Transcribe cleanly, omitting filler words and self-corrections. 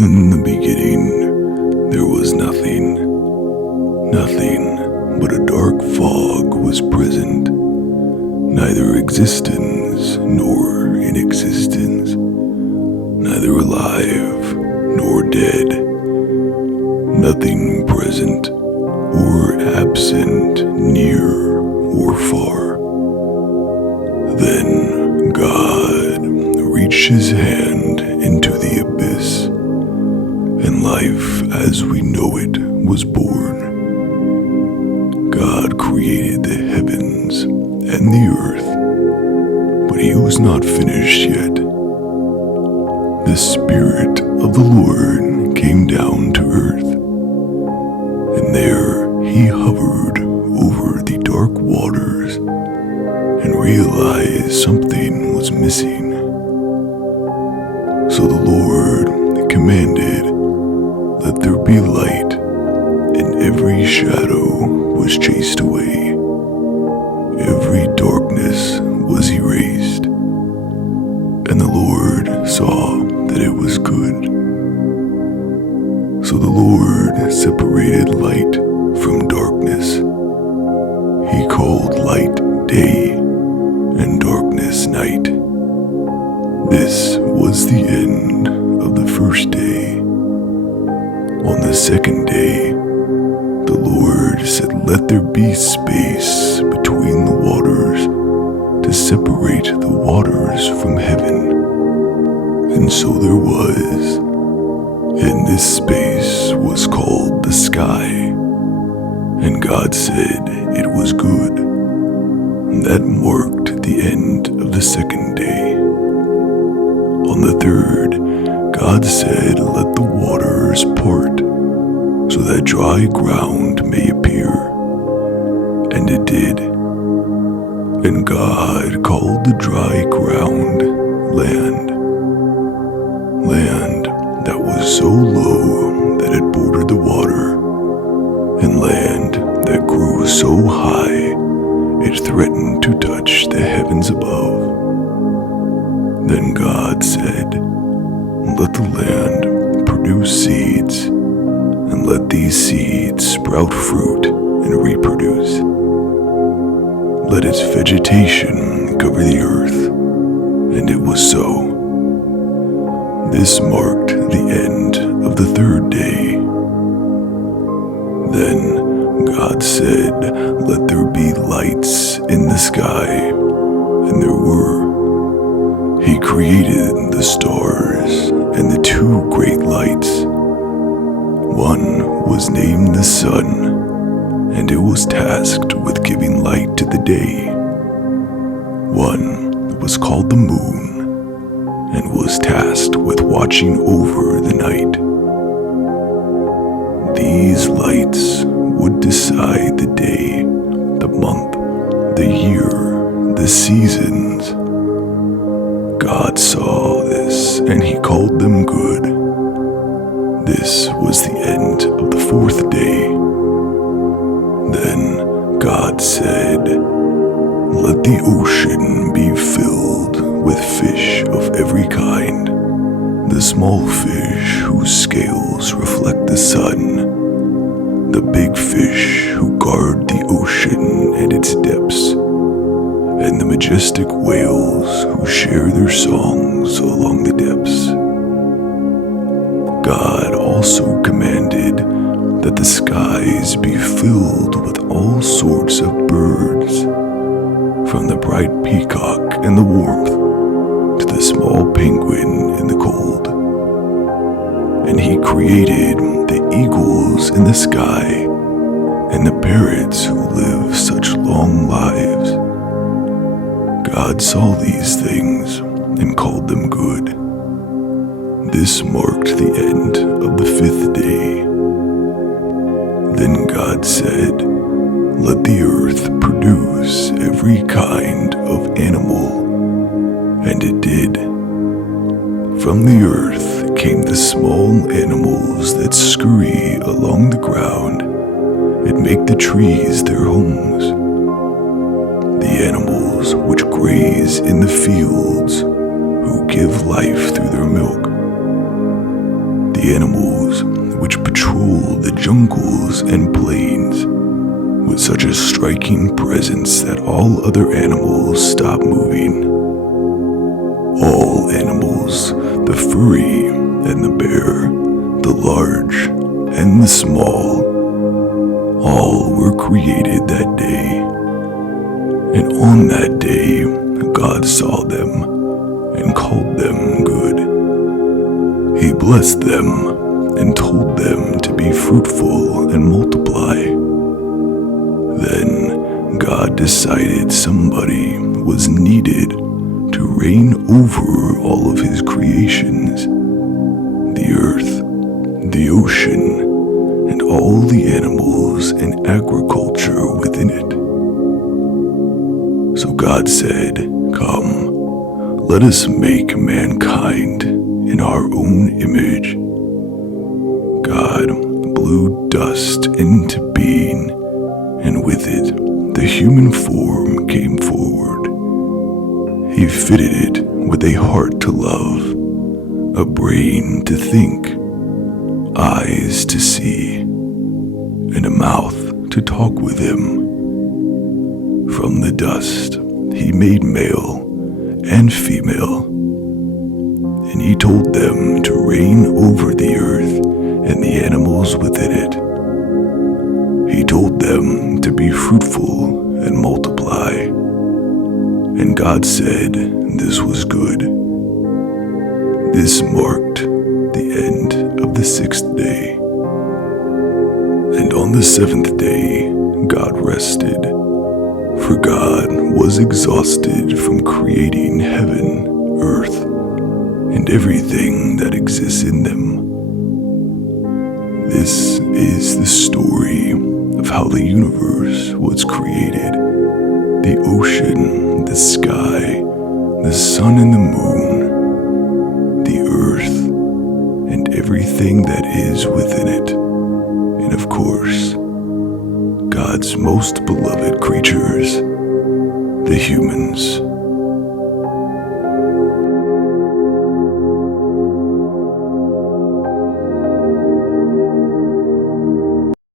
In the beginning, there was nothing. Nothing but a dark fog was present, neither existence nor inexistence, neither alive nor dead, nothing present or absent, near or far. Then God reached his hand into the abyss, and life as we know it was born. God created the heavens and the earth, but he was not finished yet. The Spirit of the Lord came down to earth, and there he hovered over the dark waters and realized something was missing. So the Lord commanded, "Let there be light," and every shadow was chased away. Every darkness was erased, and the Lord saw that it was good. So the Lord separated light from darkness. He called light day and darkness night. This was the end of the first day. On the second day, the Lord said, "Let there be space between the waters to separate the waters from heaven." And so there was, and this space was called the sky. And God said it was good. That marked the end of the second day. On the third, God said, "Let the waters part, so that dry ground may appear." And it did. And God called the dry ground land. Land that was so low that it bordered the water, and land that grew so high it threatened to touch the heavens above. Then God said, "Let the land produce seeds, and let these seeds sprout fruit and reproduce. Let its vegetation cover the earth." And it was so. This marked the end of the third day. Then God said, "Let there be lights in the sky," and there were. He created the stars and the two great lights. One was named the sun, and it was tasked with giving light to the day. One was called the moon, and was tasked with watching over the night. These lights would decide the day, the month, the year, the seasons. God saw this, and he called them good. This was the end of the fourth day. Then God said, "Let the ocean be filled with fish of every kind, the small fish whose scales reflect the sun, the big fish who guard the ocean and its depths, and the majestic whales who share their songs along the depths." God also commanded that the skies be filled with all sorts of birds, from the bright peacock in the warmth to the small penguin in the cold. And he created the eagles in the sky and the parrots who live such long lives. God saw these things and called them good. This marked the end of the fifth day. Then God said, "Let the earth produce every kind of animal," and it did. From the earth came the small animals that scurry along the ground and make the trees their homes, the animals which graze in the fields, who give life through their milk, the animals which patrol the jungles and plains with such a striking presence that all other animals stop moving. All animals, the furry and the bear, the large and the small, all were created that day. And on that day, God saw them and called them good. He blessed them and told them to be fruitful and multiply. Then God decided somebody was needed to reign over all of his creations, the earth, the ocean, and all the animals and agriculture within it. So God said, "Come, let us make mankind in our own image." God blew dust into being, and with it the human form came forward. He fitted it with a heart to love, a brain to think, eyes to see, and a mouth to talk with him. From the dust he made male and female, and he told them to reign over the earth and the animals within it. He told them to be fruitful and multiply. And God said this was good. This marked the end of the 6th day. And on the 7th day, God rested, for God was exhausted from creating heaven, earth, and everything that exists in them. This is the story of how the universe was created. The ocean, the sky, the sun and the moon, the earth, and everything that is within it. And of course, God's most beloved creatures, the humans.